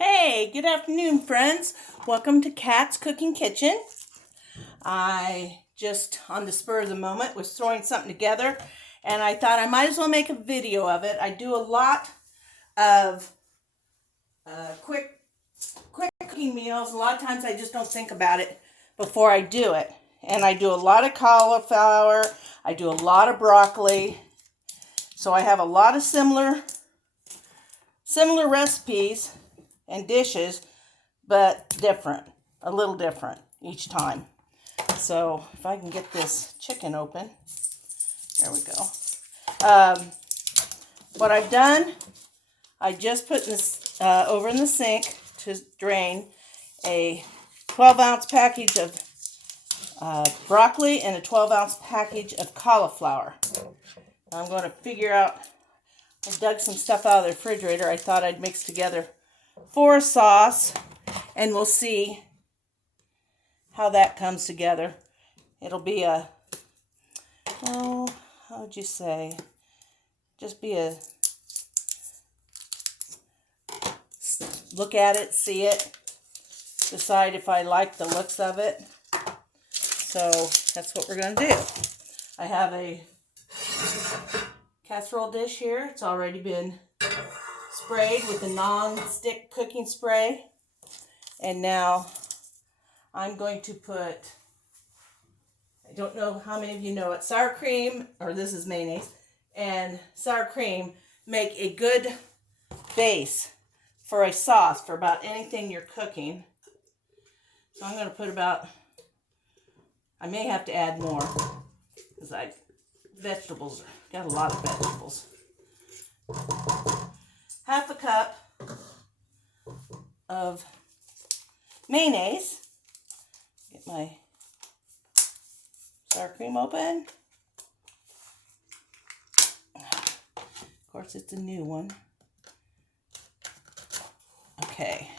Hey, good afternoon, friends. Welcome to Kat's Cooking Kitchen. I just, on the spur of the moment, was throwing something together, and I thought I might as well make a video of it. I do a lot of quick cooking meals. A lot of times I just don't think about it before I do it. And I do a lot of cauliflower. I do a lot of broccoli. So I have a lot of similar recipes and dishes, but different, a little different each time. So if I can get this chicken open, there we go. What I've done, I just put this over in the sink to drain a 12-ounce package of broccoli and a 12-ounce package of cauliflower. I'm going to figure out, I dug some stuff out of the refrigerator I thought I'd mix together for a sauce, and we'll see how that comes together. It'll be a, how would you say, just be a look at it, see it, decide if I like the looks of it. So that's what we're going to do. I have a casserole dish here. It's already been sprayed with a non-stick cooking spray. And now I'm going to put, I don't know how many of you know it, sour cream, or this is mayonnaise, and sour cream make a good base for a sauce for about anything you're cooking. So I'm going to put about, I may have to add more, because vegetables, got a lot of vegetables. Half a cup of mayonnaise. Get my sour cream open. Of course, it's a new one. Okay.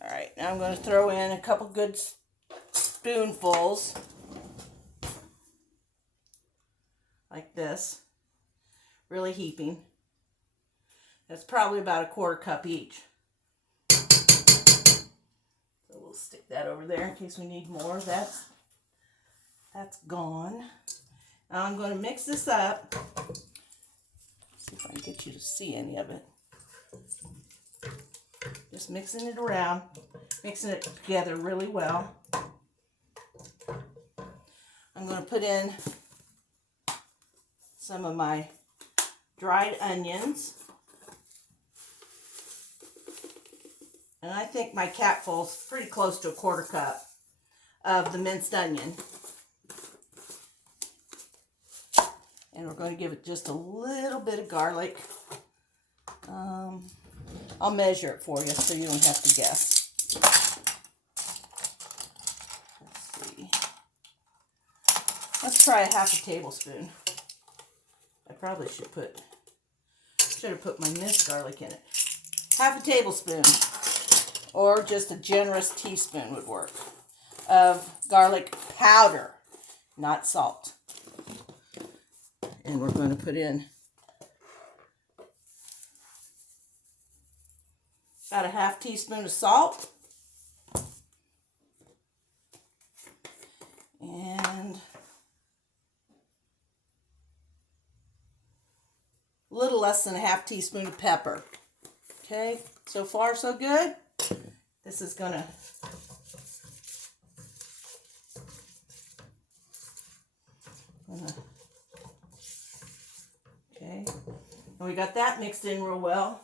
All right, now I'm going to throw in a couple good spoonfuls like this, really heaping. That's probably about a quarter cup each. So we'll stick that over there in case we need more. That's gone. Now I'm going to mix this up. See if I can get you to see any of it. Just mixing it around, mixing it together really well. I'm going to put in some of my dried onions. And I think my capful's pretty close to a quarter cup of the minced onion. And we're going to give it just a little bit of garlic. I'll measure it for you so you don't have to guess. Let's see. Let's try a half a tablespoon. I probably should have put my minced garlic in it. Half a tablespoon, or just a generous teaspoon would work, of garlic powder, not salt. And we're going to put in about a half teaspoon of salt. And a little less than a half teaspoon of pepper. Okay, so far so good. This is gonna okay, and we got that mixed in real well.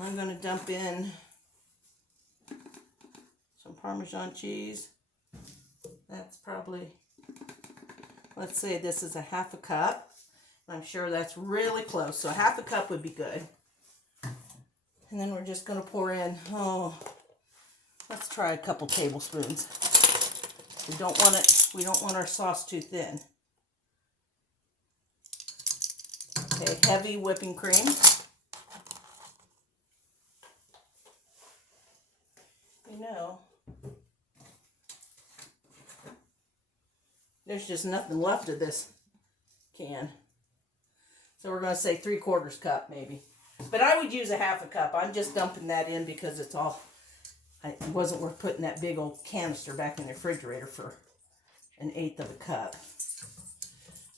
I'm going to dump in some Parmesan cheese. That's probably, let's say this is a half a cup. I'm sure that's really close, so half a cup would be good. And then we're just going to pour in, let's try a couple tablespoons. We don't want our sauce too thin. Okay, heavy whipping cream. You know, there's just nothing left of this can. So we're going to say 3/4 cup maybe. But I would use a 1/2 cup. I'm just dumping that in because it wasn't worth putting that big old canister back in the refrigerator for 1/8 of a cup.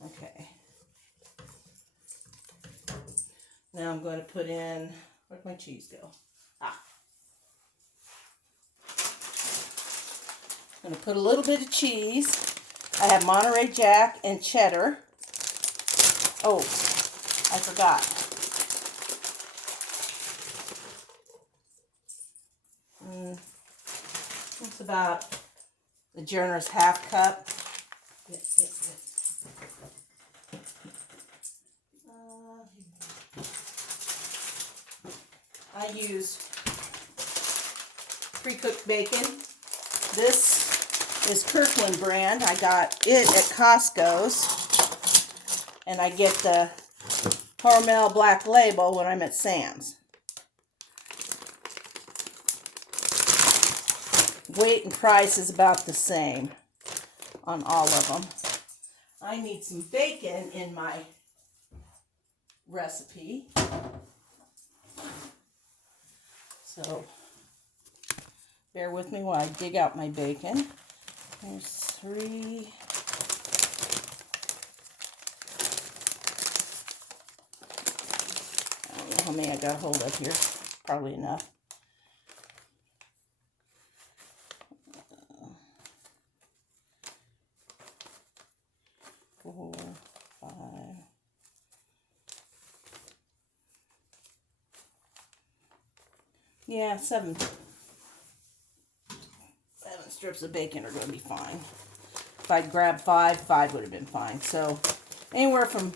Okay. Now I'm going to put in, where'd my cheese go? I'm going to put a little bit of cheese. I have Monterey Jack and cheddar. Oh, I forgot. It's about a generous 1/2 cup. I use pre-cooked bacon. This is Kirkland brand. I got it at Costco's. And I get the Hormel Black Label when I'm at Sam's. Weight and price is about the same on all of them. I need some bacon in my recipe. So, bear with me while I dig out my bacon. There's 3. I don't know how many I got hold of here. Probably enough. 4, 5. Yeah, 7 strips of bacon are going to be fine. If I'd grabbed 5 would have been fine. So anywhere from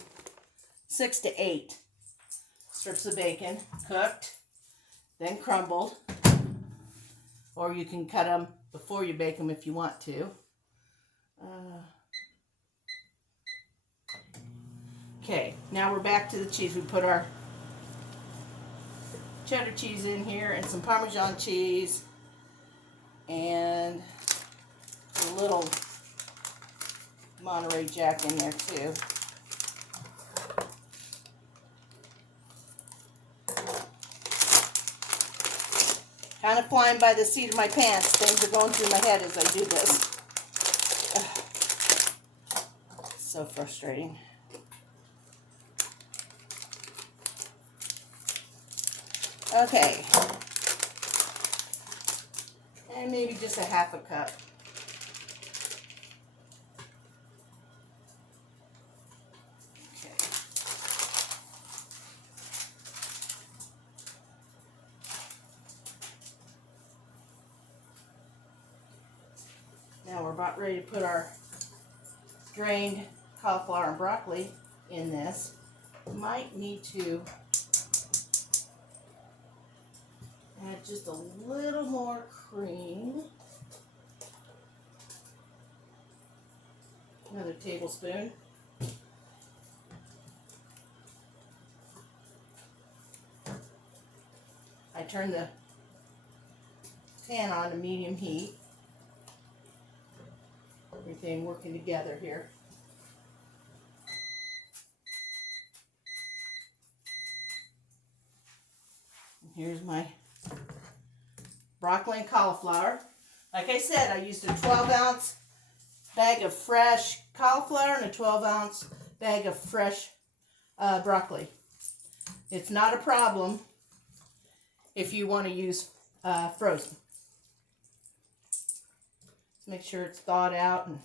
6 to 8 strips of bacon, cooked, then crumbled. Or you can cut them before you bake them if you want to. Okay, now we're back to the cheese. We put our cheddar cheese in here and some Parmesan cheese and a little Monterey Jack in there too. Kind of flying by the seat of my pants. Things are going through my head as I do this. Ugh. So frustrating. Okay. And maybe just a 1/2 cup. Okay. Now we're about ready to put our drained cauliflower and broccoli in this. Might need to add just a little more cream. Another tablespoon. I turn the pan on to medium heat. Everything working together here. And here's my broccoli and cauliflower. Like I said, I used a 12-ounce bag of fresh cauliflower and a 12-ounce bag of fresh broccoli. It's not a problem if you want to use frozen. Just make sure it's thawed out, and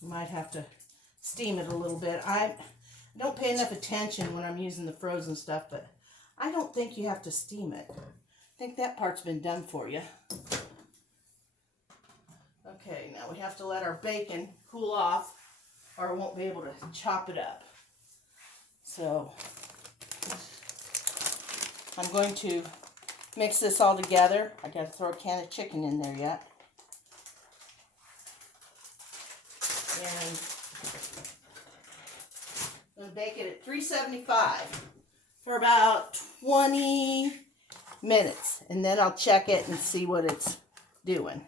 you might have to steam it a little bit. I don't pay enough attention when I'm using the frozen stuff, but I don't think you have to steam it. I think that part's been done for you. Okay, now we have to let our bacon cool off or I won't be able to chop it up. So I'm going to mix this all together. I got to throw a can of chicken in there yet. And I'm going to bake it at 375 for about 20 minutes. And then I'll check it and see what it's doing.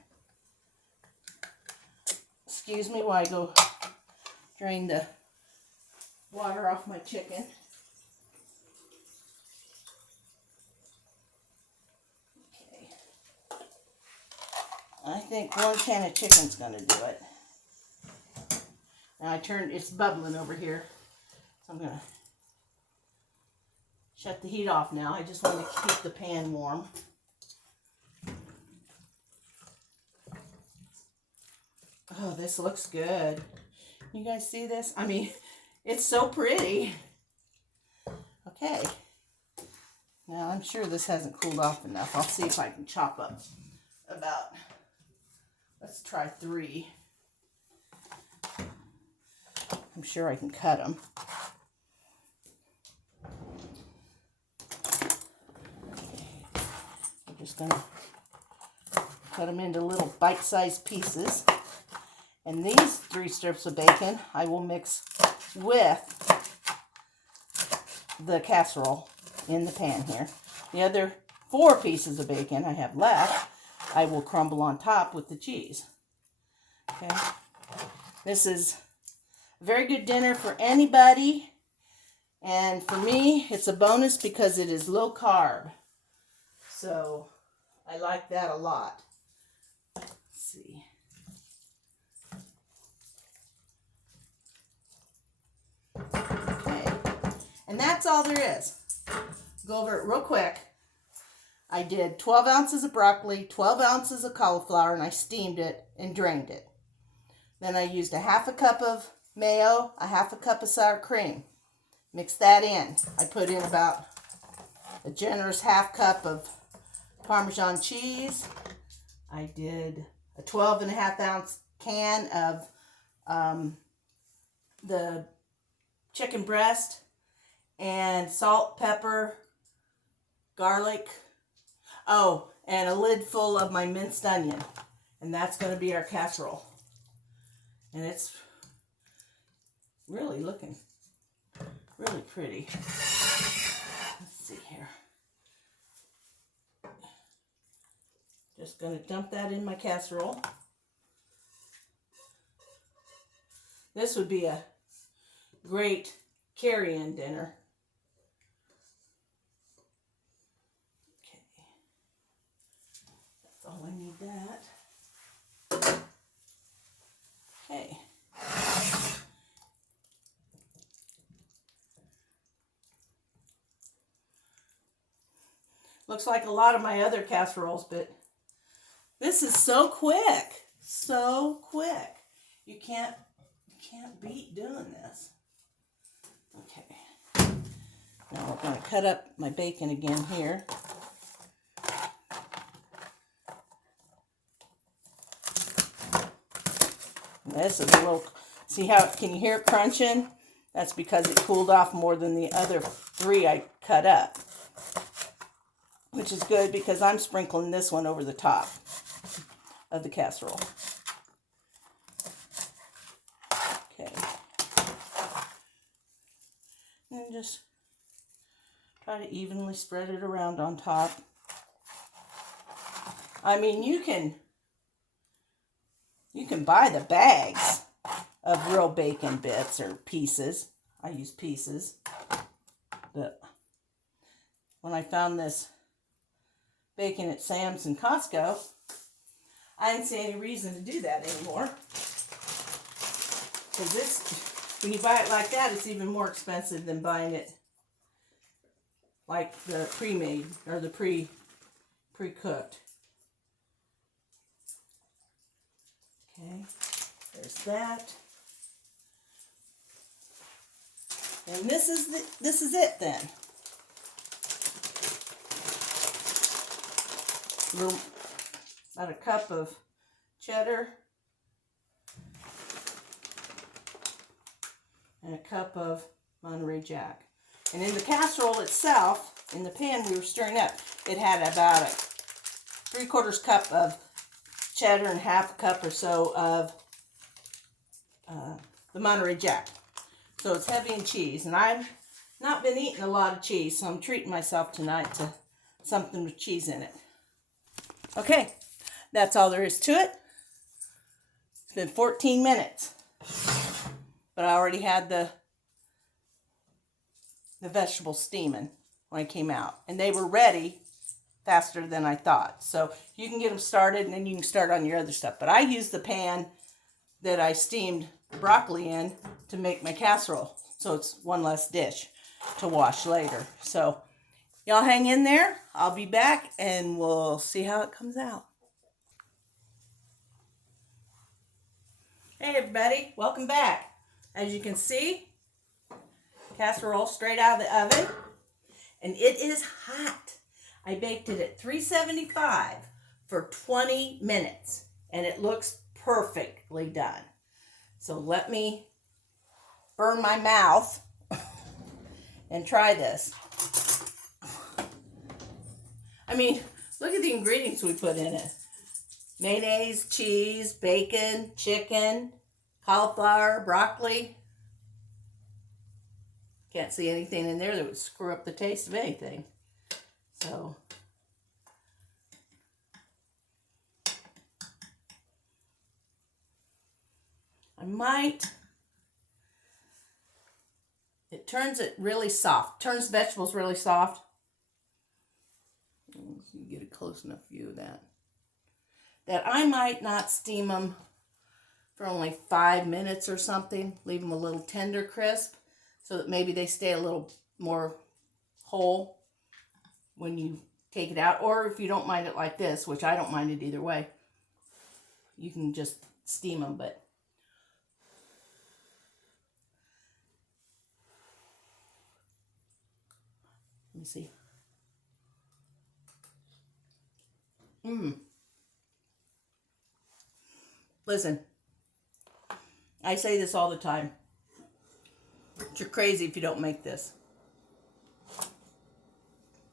Excuse me while I go drain the water off my chicken. Okay. I think 1 can of chicken's going to do it. Now it's bubbling over here. So I'm going to shut the heat off now. I just want to keep the pan warm. Oh, this looks good. You guys see this? I mean, it's so pretty. Okay. Now, I'm sure this hasn't cooled off enough. I'll see if I can chop up about, let's try 3. I'm sure I can cut them. I'm just going to cut them into little bite-sized pieces. And these 3 strips of bacon I will mix with the casserole in the pan here. The other 4 pieces of bacon I have left, I will crumble on top with the cheese. Okay. This is a very good dinner for anybody. And for me, it's a bonus because it is low carb. So I like that a lot. Let's see. Okay. And that's all there is. Go over it real quick. I did 12 ounces of broccoli, 12 ounces of cauliflower, and I steamed it and drained it. Then I used 1/2 cup of mayo, 1/2 cup of sour cream. Mix that in. I put in about a generous 1/2 cup of Parmesan cheese. I did a 12.5 ounce can of the chicken breast and salt, pepper, garlic. Oh, and a lid full of my minced onion. And that's going to be our casserole. And it's really looking really pretty. Let's see here. Just going to dump that in my casserole. This would be a great carry-in dinner. Okay. That's all I need that. Okay. Looks like a lot of my other casseroles, but this is so quick. So quick. You can't beat doing this. Okay. Now we're going to cut up my bacon again here. This is a little, see how, can you hear it crunching? That's because it cooled off more than the other 3 I cut up. Which is good because I'm sprinkling this one over the top of the casserole. Okay. And just try to evenly spread it around on top. I mean, you can buy the bags of real bacon bits or pieces. I use pieces. But when I found this bacon at Sam's and Costco, I didn't see any reason to do that anymore. Because this, when you buy it like that, it's even more expensive than buying it like the pre-made or the pre-cooked. Okay, there's that. And this is it then. About a cup of cheddar and a cup of Monterey Jack. And in the casserole itself, in the pan we were stirring up, it had about a 3/4 cup of cheddar and 1/2 cup or so of the Monterey Jack. So it's heavy in cheese. And I've not been eating a lot of cheese, so I'm treating myself tonight to something with cheese in it. Okay, that's all there is to it. It's been 14 minutes. But I already had the the vegetables steaming when I came out. And they were ready faster than I thought. So you can get them started and then you can start on your other stuff. But I use the pan that I steamed broccoli in to make my casserole. So it's one less dish to wash later. So y'all hang in there. I'll be back and we'll see how it comes out. Hey everybody, welcome back. As you can see, casserole straight out of the oven, and it is hot. I baked it at 375 for 20 minutes, and it looks perfectly done. So let me burn my mouth and try this. I mean, look at the ingredients we put in it. Mayonnaise, cheese, bacon, chicken, cauliflower, broccoli. Can't see anything in there that would screw up the taste of anything. So, I might, it turns it really soft, turns vegetables really soft. You can get a close enough view of that. That I might not steam them for only 5 minutes or something. Leave them a little tender crisp so that maybe they stay a little more whole when you take it out. Or if you don't mind it like this, which I don't mind it either way, you can just steam them. But let me see. Listen, I say this all the time. You're crazy if you don't make this.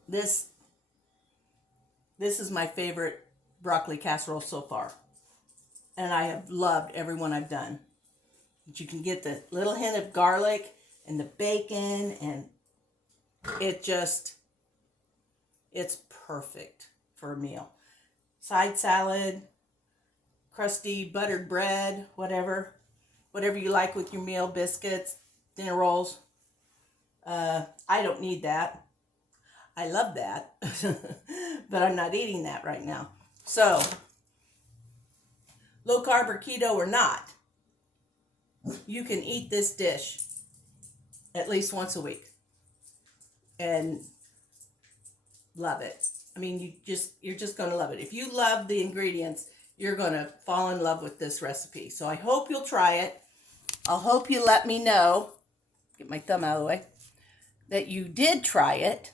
This is my favorite broccoli casserole so far. And I have loved every one I've done. But you can get the little hint of garlic and the bacon, and it's perfect for a meal. Side salad, crusty buttered bread, whatever you like with your meal, biscuits, dinner rolls. I don't need that. I love that, but I'm not eating that right now. So, low carb or keto or not, you can eat this dish at least once a week and love it. I mean, you're just going to love it. If you love the ingredients, you're going to fall in love with this recipe. So I hope you'll try it. I'll hope you let me know, get my thumb out of the way, that you did try it.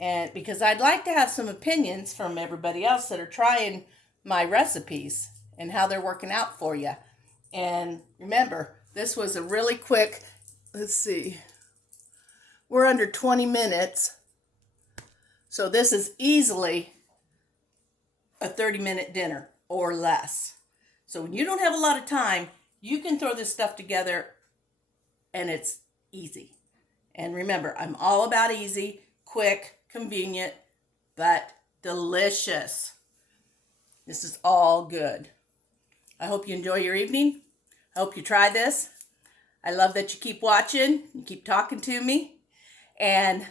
And because I'd like to have some opinions from everybody else that are trying my recipes and how they're working out for you. And remember, this was a really quick, let's see, we're under 20 minutes. So this is easily a 30-minute dinner or less. So when you don't have a lot of time, you can throw this stuff together and it's easy. And remember, I'm all about easy, quick, convenient, but delicious. This is all good. I hope you enjoy your evening. I hope you try this. I love that you keep watching, you keep talking to me, and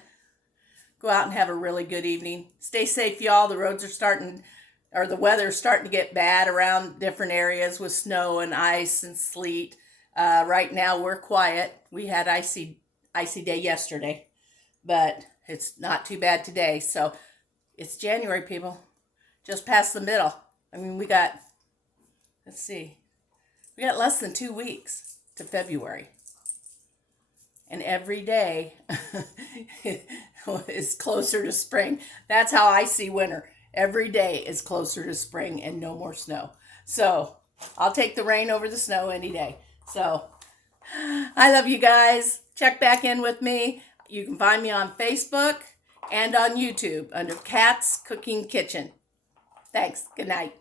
go out and have a really good evening. Stay safe, y'all. The roads are starting, or the weather's starting to get bad around different areas with snow and ice and sleet. Right now we're quiet. We had icy day yesterday, but it's not too bad today. So it's January, people. Just past the middle. I mean, we got less than 2 weeks to February. And every day is closer to spring. That's how I see winter. Every day is closer to spring and no more snow. So I'll take the rain over the snow any day. So I love you guys. Check back in with me. You can find me on Facebook and on YouTube under Kat's Cooking Kitchen. Thanks. Good night.